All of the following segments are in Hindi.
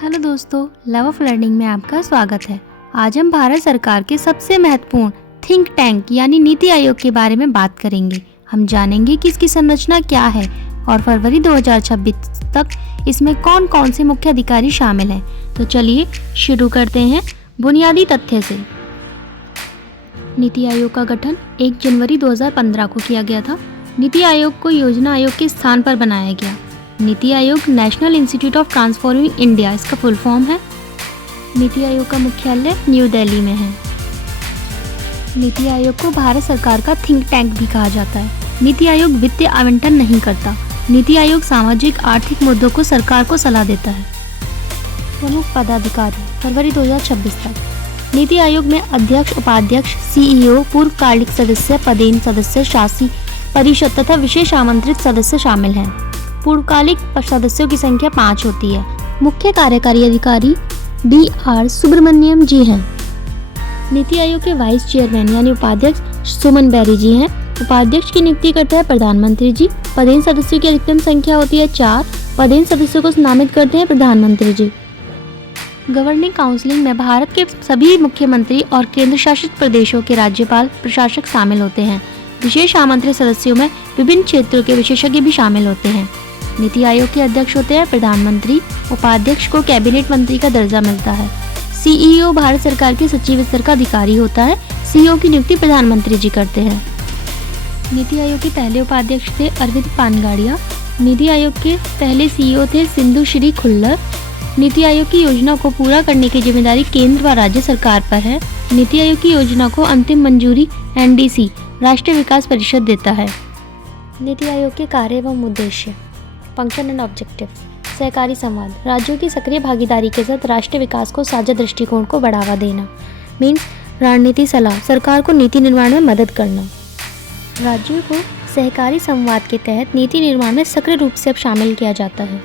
हेलो दोस्तों, लव ऑफ लर्निंग में आपका स्वागत है। आज हम भारत सरकार के सबसे महत्वपूर्ण थिंक टैंक यानी नीति आयोग के बारे में बात करेंगे। हम जानेंगे कि इसकी संरचना क्या है और फरवरी 2026 तक इसमें कौन कौन से मुख्य अधिकारी शामिल हैं। तो चलिए शुरू करते हैं बुनियादी तथ्य से। नीति आयोग का गठन 1 जनवरी 2015 को किया गया था। नीति आयोग को योजना आयोग के स्थान पर बनाया गया। NITI Aayog national institute of transforming India इसका फुल फॉर्म है। नीति आयोग का मुख्यालय न्यू दिल्ली में है। नीति आयोग को भारत सरकार का थिंक टैंक भी कहा जाता है। नीति आयोग वित्तीय आवंटन नहीं करता। नीति आयोग सामाजिक आर्थिक मुद्दों को सरकार को सलाह देता है। प्रमुख पदाधिकारी फरवरी 2026 तक। नीति आयोग में अध्यक्ष, उपाध्यक्ष, सीईओ, पूर्वकालिक सदस्य, पदेन सदस्य, शासी परिषद तथा विशेष आमंत्रित सदस्य शामिल हैं। पूर्वकालिक सदस्यों की संख्या 5 होती है। मुख्य कार्यकारी अधिकारी DR सुब्रमण्यम जी हैं। नीति आयोग के वाइस चेयरमैन यानी उपाध्यक्ष सुमन बेरी जी हैं। उपाध्यक्ष की नियुक्ति करते हैं प्रधानमंत्री जी। पदेन सदस्यों की अधिकतम संख्या होती है 4। पदेन सदस्यों को नामित करते हैं प्रधानमंत्री जी। गवर्निंग काउंसिलिंग में भारत के सभी मुख्यमंत्री और केंद्र शासित प्रदेशों के राज्यपाल, प्रशासक शामिल होते हैं। विशेष आमंत्रित सदस्यों में विभिन्न क्षेत्रों के विशेषज्ञ भी शामिल होते हैं। नीति आयोग के अध्यक्ष होते हैं प्रधानमंत्री। उपाध्यक्ष को कैबिनेट मंत्री का दर्जा मिलता है। सीईओ भारत सरकार के सचिव स्तर का अधिकारी होता है। सीईओ की नियुक्ति प्रधानमंत्री जी करते हैं। नीति आयोग के पहले उपाध्यक्ष थे अरविंद पानगाड़िया। नीति आयोग के पहले सीईओ थे सिंधु श्री खुल्लर। नीति आयोग की योजना को पूरा करने की जिम्मेदारी केंद्र व राज्य सरकार पर है। नीति आयोग की योजना को अंतिम मंजूरी NDC राष्ट्रीय विकास परिषद देता है। नीति आयोग के कार्य एवं उद्देश्य, फंक्शन एंड ऑब्जेक्टिव्स। सहकारी संवाद, राज्यों की सक्रिय भागीदारी के साथ राष्ट्रीय विकास को साझा दृष्टिकोण को बढ़ावा देना। मीन्स रणनीति सलाह, सरकार को नीति निर्माण में मदद करना। राज्यों को सहकारी संवाद के तहत नीति निर्माण में सक्रिय रूप से अब शामिल किया जाता है।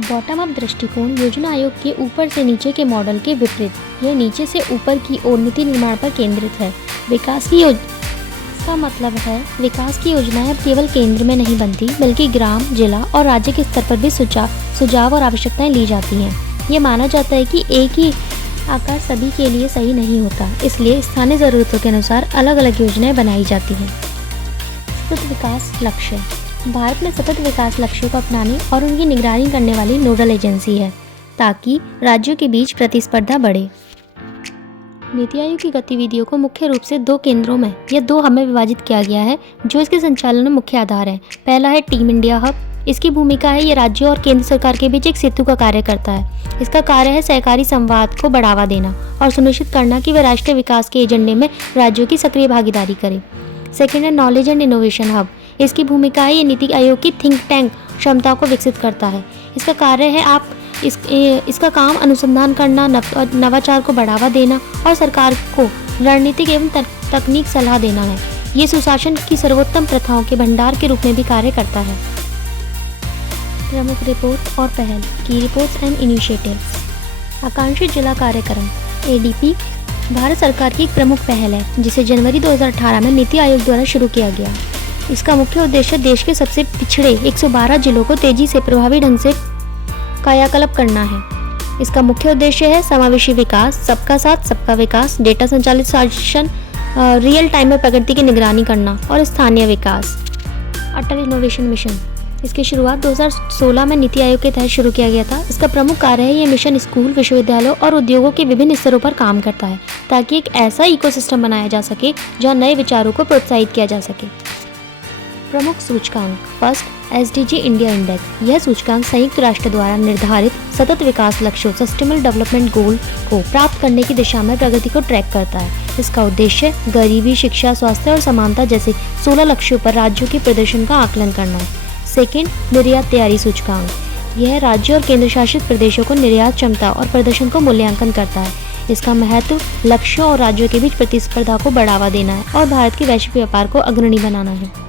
बॉटम अप दृष्टिकोण, योजना आयोग के ऊपर से नीचे के मॉडल के विपरीत यह नीचे से ऊपर की ओर नीति निर्माण पर केंद्रित है। विकास की इसका मतलब है विकास की योजनाएं अब केवल केंद्र में नहीं बनती, बल्कि ग्राम, जिला और राज्य के स्तर पर भी सुझाव और आवश्यकताएं ली जाती हैं। ये माना जाता है कि एक ही आकार सभी के लिए सही नहीं होता, इसलिए स्थानीय ज़रूरतों के अनुसार अलग अलग योजनाएं बनाई जाती हैं। सतत विकास लक्ष्य, भारत में सतत विकास लक्ष्यों को अपनाने और उनकी निगरानी करने वाली नोडल एजेंसी है, ताकि राज्यों के बीच प्रतिस्पर्धा बढ़े। नीति आयोग की गतिविधियों को मुख्य रूप से 2 केंद्रों में या 2 हब में विभाजित किया गया है, जो इसके संचालन में मुख्य आधार है। पहला है टीम इंडिया हब। इसकी भूमिका है ये राज्यों और केंद्र सरकार के बीच एक सेतु का कार्य करता है। इसका कार्य है सहकारी संवाद को बढ़ावा देना और सुनिश्चित करना कि वे राष्ट्रीय विकास के एजेंडे में राज्यों की सक्रिय भागीदारी करें। सेकेंड है नॉलेज एंड इनोवेशन हब। इसकी भूमिका है ये नीति आयोग की थिंक टैंक क्षमता को विकसित करता है। इसका कार्य है इसका काम अनुसंधान करना, नवाचार को बढ़ावा देना और सरकार को रणनीतिक एवं तकनीक सलाह देना है। ये सुशासन की सर्वोत्तम प्रथाओं के भंडार के रूप में भी कार्य करता है। प्रमुख रिपोर्ट और पहल की रिपोर्ट्स एंड इनिशिएटिव्स। आकांक्षित जिला कार्यक्रम ADP भारत सरकार की एक प्रमुख पहल है, जिसे जनवरी 2018 में नीति आयोग द्वारा शुरू किया गया। इसका मुख्य उद्देश्य देश के सबसे पिछड़े 112 जिलों को तेजी से प्रभावी ढंग से कायाकल्प करना है। इसका मुख्य उद्देश्य है समावेशी विकास, सबका साथ सबका विकास, डेटा संचालित शासन, रियल टाइम में प्रगति की निगरानी करना और स्थानीय विकास। अटल इनोवेशन मिशन, इसकी शुरुआत 2016 में नीति आयोग के तहत शुरू किया गया था। इसका प्रमुख कार्य है ये मिशन स्कूल, विश्वविद्यालयों और उद्योगों के विभिन्न स्तरों पर काम करता है, ताकि एक ऐसा इकोसिस्टम बनाया जा सके जहां नए विचारों को प्रोत्साहित किया जा सके। प्रमुख सूचकांक, फर्स्ट SDG इंडिया इंडेक्स। यह सूचकांक संयुक्त राष्ट्र द्वारा निर्धारित सतत विकास लक्ष्यों सस्टेनेबल डेवलपमेंट गोल को प्राप्त करने की दिशा में प्रगति को ट्रैक करता है। इसका उद्देश्य गरीबी, शिक्षा, स्वास्थ्य और समानता जैसे 16 लक्ष्यों पर राज्यों के प्रदर्शन का आकलन करना है। सेकेंड, निर्यात तैयारी सूचकांक। यह राज्यों और केंद्र शासित प्रदेशों को निर्यात क्षमता और प्रदर्शन को मूल्यांकन करता है। इसका महत्व लक्ष्यों और राज्यों के बीच प्रतिस्पर्धा को बढ़ावा देना है और भारत के वैश्विक व्यापार को अग्रणी बनाना है।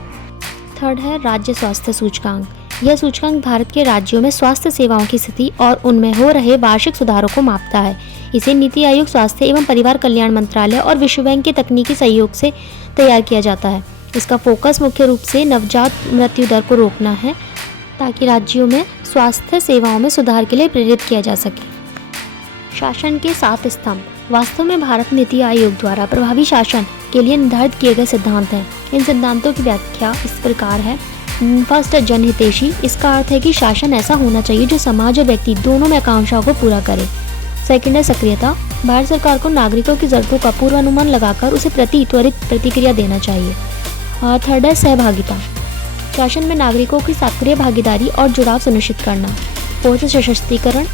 थर्ड है राज्य स्वास्थ्य सूचकांक। यह सूचकांक भारत के राज्यों में स्वास्थ्य सेवाओं की स्थिति और उनमें हो रहे वार्षिक सुधारों को मापता है। इसे नीति आयोग, स्वास्थ्य एवं परिवार कल्याण मंत्रालय और विश्व बैंक के तकनीकी सहयोग से तैयार किया जाता है। इसका फोकस मुख्य रूप से नवजात मृत्यु दर को रोकना है, ताकि राज्यों में स्वास्थ्य सेवाओं में सुधार के लिए प्रेरित किया जा सके। शासन के 7 स्तंभ वास्तव में भारत नीति आयोग द्वारा प्रभावी शासन के लिए निर्धारित किए गए सिद्धांत हैं। इन सिद्धांतों की व्याख्या इस प्रकार है। फर्स्ट है जनहितैषी। इसका अर्थ है कि शासन ऐसा होना चाहिए जो समाज और व्यक्ति दोनों में आकांक्षाओं को पूरा करे। सेकंड है सक्रियता। भारत सरकार को नागरिकों की जरूरतों का पूर्वानुमान लगाकर उसे त्वरित प्रतिक्रिया देना चाहिए। थर्ड है सहभागिता। शासन में नागरिकों की सक्रिय भागीदारी और जुड़ाव सुनिश्चित करना। फोर्थ है सशक्तिकरण।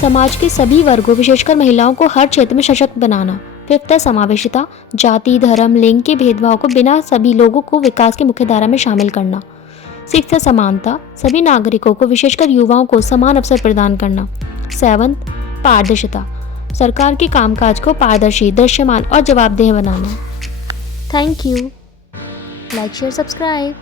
समाज के सभी वर्गों विशेषकर महिलाओं को हर क्षेत्र में सशक्त बनाना। फिफ्थ है समावेशिता। जाति, धर्म, लिंग के भेदभाव को बिना सभी लोगों को विकास की मुख्यधारा में शामिल करना। सिक्स्थ है समानता। सभी नागरिकों को विशेषकर युवाओं को समान अवसर प्रदान करना। सेवंथ पारदर्शिता। सरकार के कामकाज को पारदर्शी, दृश्यमान और जवाबदेह बनाना। Thank you. Like, share, subscribe.